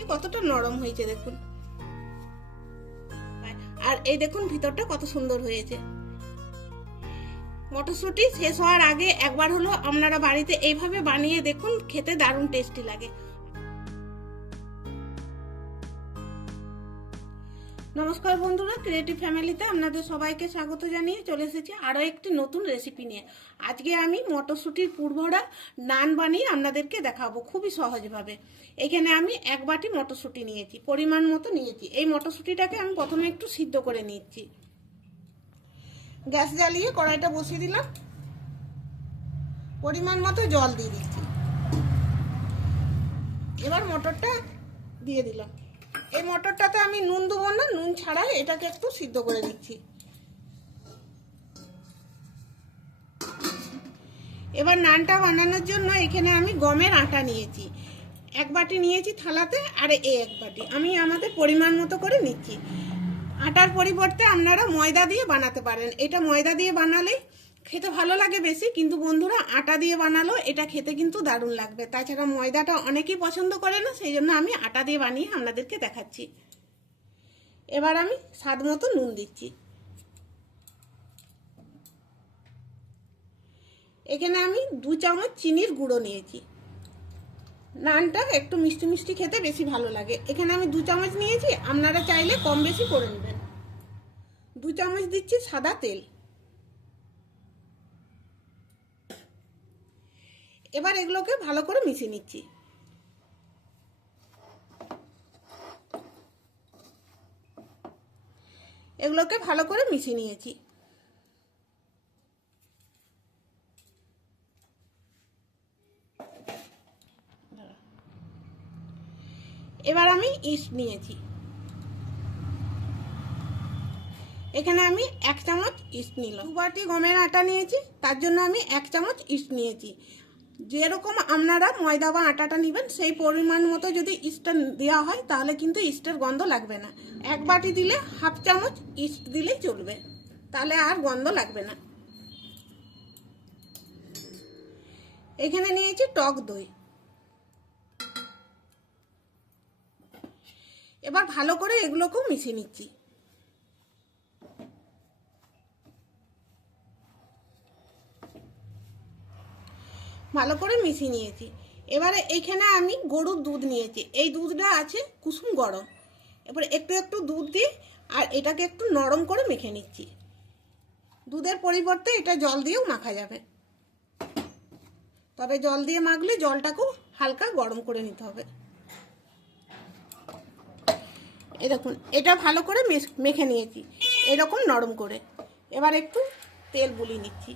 দিচ্ছি, কতটা নরম হয়েছে দেখুন। আর এই দেখুন ভিতরটা কত সুন্দর হয়েছে। মটরশুঁটি শেষ হওয়ার আগে একবার হলো আপনারা বাড়িতে এইভাবে বানিয়ে দেখুন, খেতে দারুণ টেস্টি লাগে। নমস্কার বন্ধুরা, ক্রিয়েটিভ ফ্যামিলিতে আপনাদের সবাইকে স্বাগত জানিয়ে চলে এসেছি আরও একটি নতুন রেসিপি নিয়ে। আজকে আমি মটরশুঁটির পুরভরা নান বানিয়ে আপনাদেরকে দেখাবো খুবই সহজভাবে। এখানে আমি এক বাটি মটরশুঁটি নিয়েছি, পরিমাণ মতো নিয়েছি। এই মটরশুঁটিটাকে আমি প্রথমে একটু সিদ্ধ করে নিচ্ছি। গ্যাস জ্বালিয়ে কড়াইটা বসিয়ে দিলাম, পরিমাণ মতো জল দিয়ে দিচ্ছি। এবার মটরটা দিয়ে দিলাম। এই মটরটাতে আমি নুন দেবো না, নুন ছাড়াই এটাকে একটু সিদ্ধ করে দিচ্ছি। এবার নানটা বানানোর জন্য এখানে আমি গমের আটা নিয়েছি, এক বাটি নিয়েছি থালাতে, আর এক বাটি আমি আমাদের পরিমাণ মতো করে নিচ্ছি। আটার পরিবর্তে আপনারা ময়দা দিয়ে বানাতে পারেন। এটা ময়দা দিয়ে বানালে খেতে ভালো লাগে বেশি, কিন্তু বন্ধুরা আটা দিয়ে বানালো এটা খেতে কিন্তু দারুণ লাগবে। তাছাড়া ময়দাটা অনেকেই পছন্দ করে না, সেই জন্য আমি আটা দিয়ে বানিয়ে আপনাদেরকে দেখাচ্ছি। এবার আমি স্বাদ মতো নুন দিচ্ছি। এখানে আমি 2 চামচ চিনির গুঁড়ো নিয়েছি। নানটা একটু মিষ্টি মিষ্টি খেতে বেশি ভালো লাগে। এখানে আমি 2 চামচ নিয়েছি, আপনারা চাইলে কম বেশি করে নেবেন। 2 চামচ দিচ্ছি সাদা তেল। এবার এগুলোকে ভালো করে মিশিয়ে নিচ্ছি। এগুলোকে ভালো করে মিশিয়ে নিয়েছি। এবার আমি ইস্ট নিয়েছি। এখানে আমি 1 চামচ ইস্ট নিলাম। 2 বাটি গমের আটা নিয়েছি, তার জন্য আমি 1 চামচ ইস্ট নিয়েছি। যেরকম আপনারা ময়দা বা আটাটা নেবেন সেই পরিমাণ মতো যদি ইস্টটা দেওয়া হয় তাহলে কিন্তু ইস্টের গন্ধ লাগবে না। 1 বাটি দিলে 1/2 চামচ ইস্ট দিলেই চলবে, তাহলে আর গন্ধ লাগবে না। এখানে নিয়েছি টক দই। এবার ভালো করে এগুলোকেও মিশিয়ে নিচ্ছি। ভালো করে মিশিয়ে নিয়েছি। এবারে এইখানে আমি গরুর দুধ নিয়েছি। এই দুধটা আছে কুসুম গরম। এবার একটু একটু দুধ দিয়ে আর এটাকে একটু নরম করে মেখে নিচ্ছি। দুধের পরিবর্তে এটা জল দিয়েও মাখা যাবে, তবে জল দিয়ে মাখলে জলটাকেও হালকা গরম করে নিতে হবে। এই দেখুন এটা ভালো করে মেখে নিয়েছি এরকম নরম করে। এবার একটু তেল বুলিয়ে নিচ্ছি।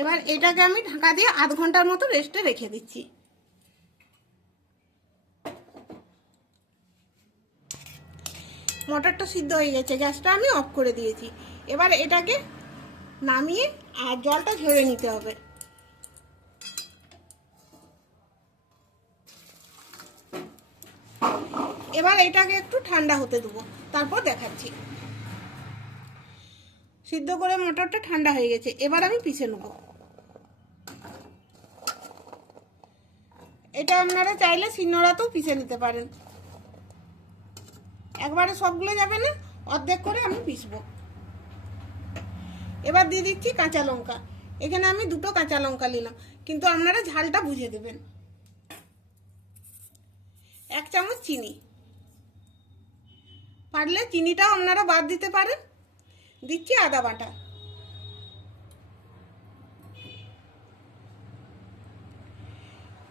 এবার এটাকে আমি ঢাকা দিয়ে আধ ঘন্টার মতো রেস্টে রেখে দিচ্ছি। মটরটা সিদ্ধ হয়ে গেছে, গ্যাসটা আমি অফ করে দিয়েছি। এবার এটাকে নামিয়ে আর জলটা ঝরে নিতে হবে। এবার এটাকে একটু ঠান্ডা হতে দেবো, তারপর দেখাচ্ছি। সিদ্ধ করে মটরটা ঠান্ডা হয়ে গেছে, এবার আমি পিষে নেব। এটা আপনারা চাইলে শিলনোড়াতেও পিষে নিতে পারেন। একবারে সবগুলো যাবে না, অর্ধেক করে আমি পিষবো। এবার দিয়ে দিচ্ছি কাঁচা লঙ্কা। এখানে আমি 2টো কাঁচা লঙ্কা নিলাম, কিন্তু আপনারা ঝালটা বুঝে দেবেন। 1 চামচ চিনি, পারলে চিনিটাও আপনারা বাদ দিতে পারেন। দিচ্ছি আদা বাটা।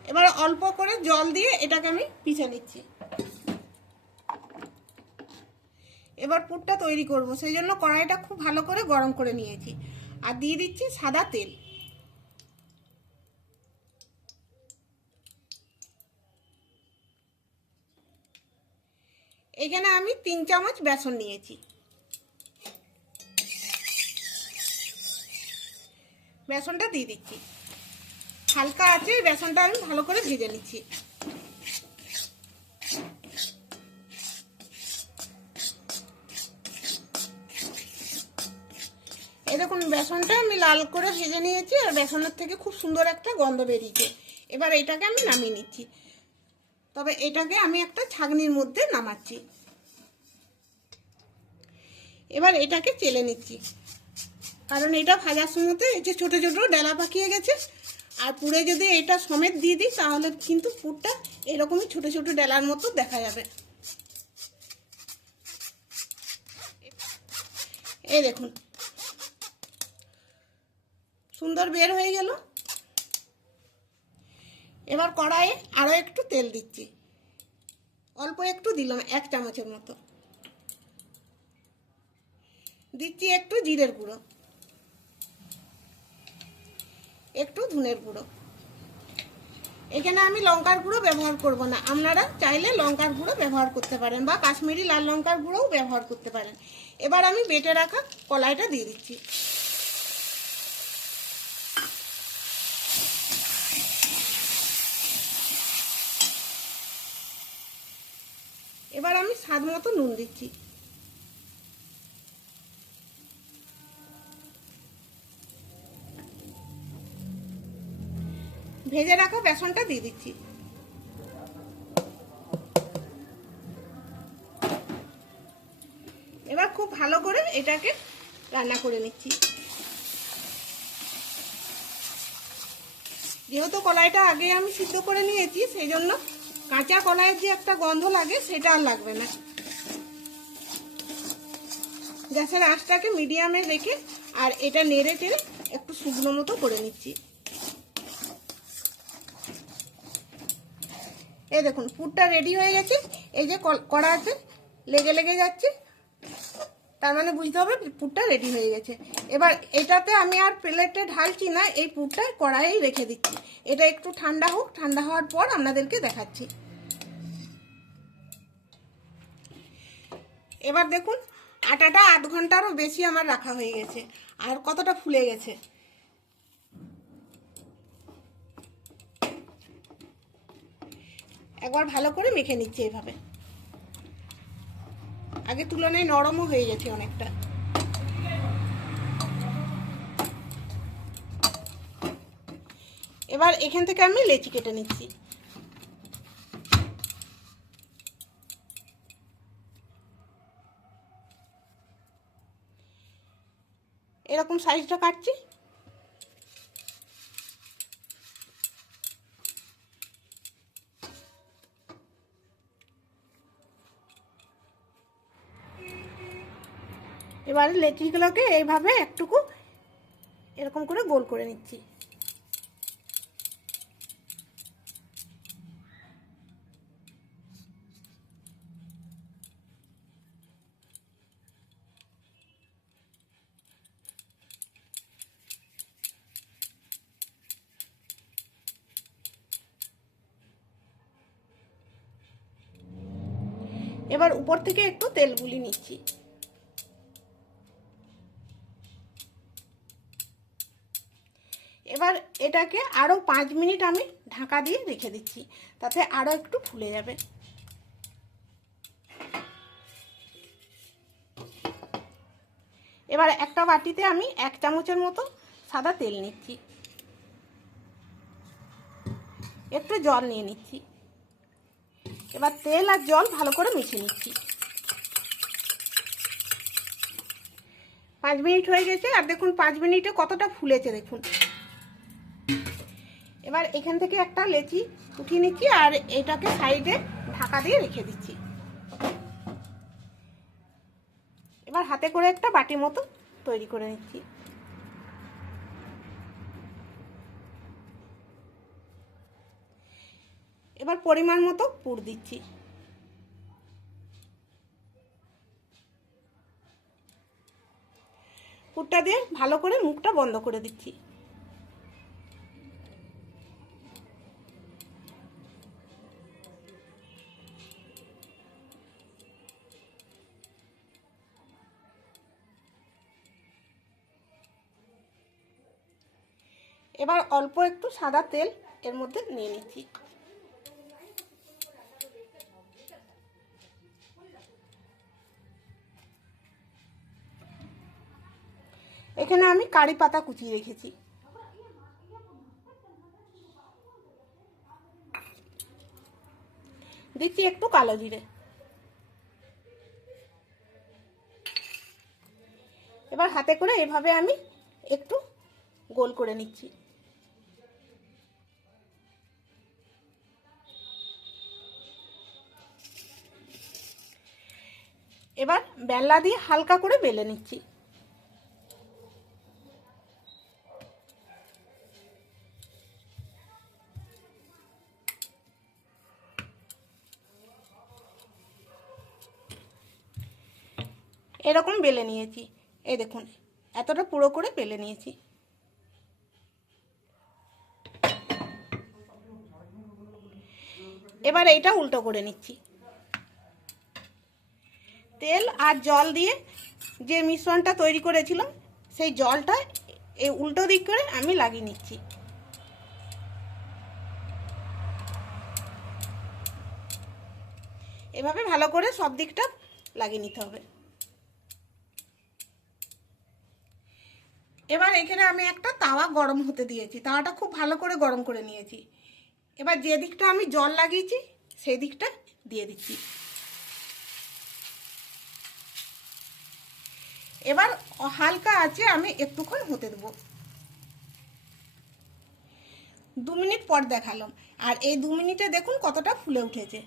এবার অল্প করে জল দিয়ে এটাকে আমি পিষে নিচ্ছি। এবার পুরটা তৈরি করব, সেই জন্য কড়াইটা খুব ভালো করে গরম করে নিয়েছি আর দিয়ে দিচ্ছি সাদা তেল। এখানে আমি 3 চামচ বেসন নিয়েছি। বেসনটা দিয়ে দিচ্ছি। হালকা আছে বেসনটা আমি ভালো করে ভেজে নিচ্ছি। এই দেখুন বেসনটা আমি লাল করে ভেজে নিয়েছি, আর বেসনের থেকে খুব সুন্দর একটা গন্ধ বেরিয়েছে। এবার এটাকে আমি নামিয়ে নিচ্ছি। তবে এটাকে আমি একটা ছাঁকনির মধ্যে নামাচ্ছি। এবার এটাকে চেলে নিচ্ছি, কারণ এটা ভাজার সময়তে এই যে ছোটো ছোটো ডেলা পাকিয়ে গেছে। আর পুরে যদি এটা সমেত দিয়ে দিই তাহলে কিন্তু পুরটা এরকমই ছোটো ছোটো ডেলার মতো দেখা যাবে। এই দেখুন সুন্দর বের হয়ে গেল। এবার কড়াইয়ে আরও একটু তেল দিচ্ছি, অল্প একটু দিলাম, 1 চামচের মতো। দিচ্ছি একটু জিরের গুঁড়ো, একটু ধনের গুঁড়ো। এখানে আমি লঙ্কার গুঁড়ো ব্যবহার করব না, আপনারা চাইলে লঙ্কার গুঁড়ো ব্যবহার করতে পারেন বা কাশ্মীরি লাল লঙ্কার গুঁড়োও ব্যবহার করতে পারেন। এবার আমি বেটে রাখা কলাইটা দিয়ে দিচ্ছি। এবার আমি স্বাদ মতো নুন দিচ্ছি। ভেজে রাখা বেসনটা দিয়ে দিচ্ছি। এবার খুব ভালো করে এটাকে রান্না করে নিচ্ছি। যেহেতু কলাইটা আগে আমি সিদ্ধ করে নিয়েছি, সেই জন্য কাঁচা কলাইয়ের যে একটা গন্ধ লাগে সেটা আর লাগবে না। গ্যাসের আঁচটাকে মিডিয়ামে রেখে আর এটা নেড়ে চেড়ে একটু শুকনো মতো করে নিচ্ছি। এই দেখুন পুরটা রেডি হয়ে গেছে। এই যে কড়াতে লেগে লেগে যাচ্ছে, তার মানে বুঝতে হবে পুরটা রেডি হয়ে গেছে। এবার এটাতে আমি আর প্লেটে ঢালছি না, এই পুরটা কড়াইয়েই রেখে দিচ্ছি। এটা একটু ঠান্ডা হোক, ঠান্ডা হওয়ার পর আপনাদেরকে দেখাচ্ছি। এবার দেখুন আটাটা 8 ঘন্টারও বেশি আমার রাখা হয়ে গেছে, আর কতটা ফুলে গেছে। একবার ভালো করে মেখে নিচ্ছি এইভাবে। আগের তুলনায় নরমও হয়ে গেছে অনেকটা। এবার এখান থেকে আমি লেচি কেটে নিচ্ছি। এরকম সাইজটা কাটছি। এবারে লেচিগুলোকে এইভাবে একটুকু এরকম করে গোল করে নিচ্ছি। এবার উপর থেকে একটু তেল গুলি নিচ্ছি। এবার এটাকে আরও 5 মিনিট আমি ঢাকা দিয়ে রেখে দিচ্ছি, তাতে আরও একটু ফুলে যাবে। এবার একটা বাটিতে আমি 1 চামচের মতো সাদা তেল নিচ্ছি, একটু জল নিয়ে নিচ্ছি। এবার তেল আর জল ভালো করে মিশিয়ে নিচ্ছি। 5 মিনিট হয়ে গেছে, আর দেখুন 5 মিনিটে কতটা ফুলেছে দেখুন। এবার এখান থেকে একটা লেচি উঠিয়ে নিচ্ছি আর এটাকে সাইডে ঢাকা দিয়ে রেখে দিচ্ছি। এবার হাতে করে একটা বাটি মতো তৈরি করে নিচ্ছি। এবার পরিমাণ মতো পুর দিচ্ছি। পুরটা দিয়ে ভালো করে মুখটা বন্ধ করে দিচ্ছি। এবার অল্প একটু সাদা তেল এর মধ্যে নিয়ে নিচ্ছি। এখানে আমি কারি পাতা কুচিয়ে রেখেছি। দিচ্ছি একটু কালো জিরে। এবার হাতে করে এভাবে আমি একটু গোল করে নিচ্ছি। এবার বেলা দিয়ে হালকা করে বেলে নিচ্ছি। এরকম বেলে নিয়েছি, এই দেখুন এতটা পুরো করে বেলে নিয়েছি। এবার এইটা উল্টো করে নিচ্ছি। তেল আর জল দিয়ে যে মিশ্রণটা তৈরি করেছিলাম সেই জলটা এই উল্টো দিক করে আমি লাগিয়ে নিচ্ছি। এভাবে ভালো করে সব দিকটা লাগিয়ে নিতে হবে। এবার এখানে আমি একটা তাওয়া গরম হতে দিয়েছি, তাওয়াটা খুব ভালো করে গরম করে নিয়েছি। এবার যে দিকটা আমি জল লাগিয়েছি সেই দিকটা দিয়ে দিচ্ছি। এবার হালকা আছে আমি একটুক্ষণ হতে দেবো। 2 মিনিট পর দেখালাম, আর এই 2 মিনিটে দেখুন কতটা ফুলে উঠেছে।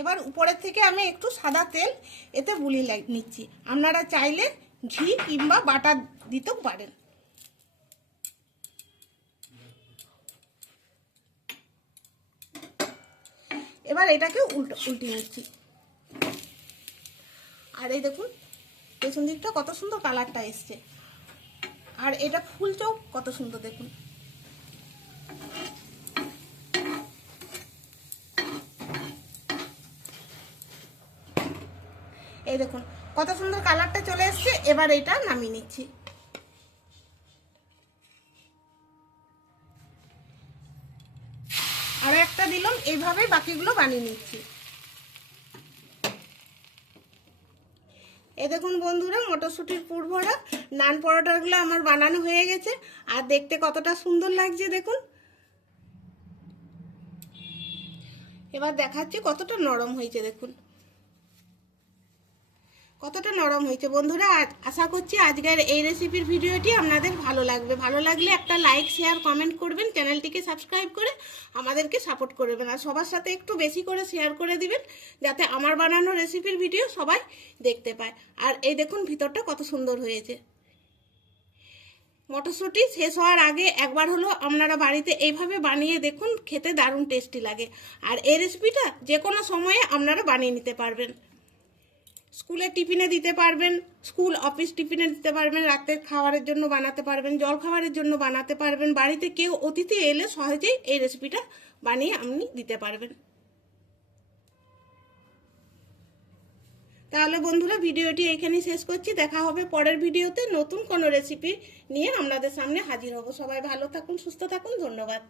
এবার উপরের থেকে আমি একটু সাদা তেল এতে বুলিয়ে নিচ্ছি। আপনারা চাইলে ঘি কিংবা বাটার দিতেও পারেন। এবার এটাকে উল্টিয়ে নিচ্ছি। আর এই দেখুন পেছন দিকটা কত সুন্দর কালারটা এসছে, আর এটা ফুলছেও কত সুন্দর দেখুন। এই দেখুন কত সুন্দর কালারটা চলে এসছে। এবার এটা নামিয়ে নিচ্ছি। আর একটা দিলাম, এইভাবে বাকিগুলো বানিয়ে নিচ্ছি। এই দেখুন বন্ধুরা মটরশুঁটির পুর ভরা নান পরোটাগুলো আমার বানানো হয়ে গেছে, আর দেখতে কতটা সুন্দর লাগছে দেখুন। এবার দেখাচ্ছি কতটা নরম হয়েছে, দেখুন কতটা নরম হয়েছে। বন্ধুরা আশা করছি আজকের এই রেসিপির ভিডিওটি আপনাদের ভালো লাগবে। ভালো লাগলে একটা লাইক শেয়ার কমেন্ট করবেন, চ্যানেলটিকে সাবস্ক্রাইব করে আমাদেরকে সাপোর্ট করবেন, আর সবার সাথে একটু বেশি করে শেয়ার করে দিবেন যাতে আমার বানানো রেসিপির ভিডিও সবাই দেখতে পায়। আর এই দেখুন ভিতরটা কত সুন্দর হয়েছে। মটরশুঁটি শেষ হওয়ার আগে একবার হলো আপনারা বাড়িতে এইভাবে বানিয়ে দেখুন, খেতে দারুণ টেস্টি লাগে। আর এই রেসিপিটা যে কোনো সময়ে আপনারা বানিয়ে নিতে পারবেন। স্কুলের টিফিনে দিতে পারবেন, স্কুল অফিস টিফিনে দিতে পারবেন, রাতের খাবারের জন্য বানাতে পারবেন, জল খাবারের জন্য বানাতে পারবেন। বাড়িতে কেউ অতিথি এলে সহজেই এই রেসিপিটা বানিয়ে আপনি দিতে পারবেন। তাহলে বন্ধুরা ভিডিওটি এখানেই শেষ করছি। দেখা হবে পরের ভিডিওতে নতুন কোনো রেসিপি নিয়ে আপনাদের সামনে হাজির হব। সবাই ভালো থাকুন, সুস্থ থাকুন, ধন্যবাদ।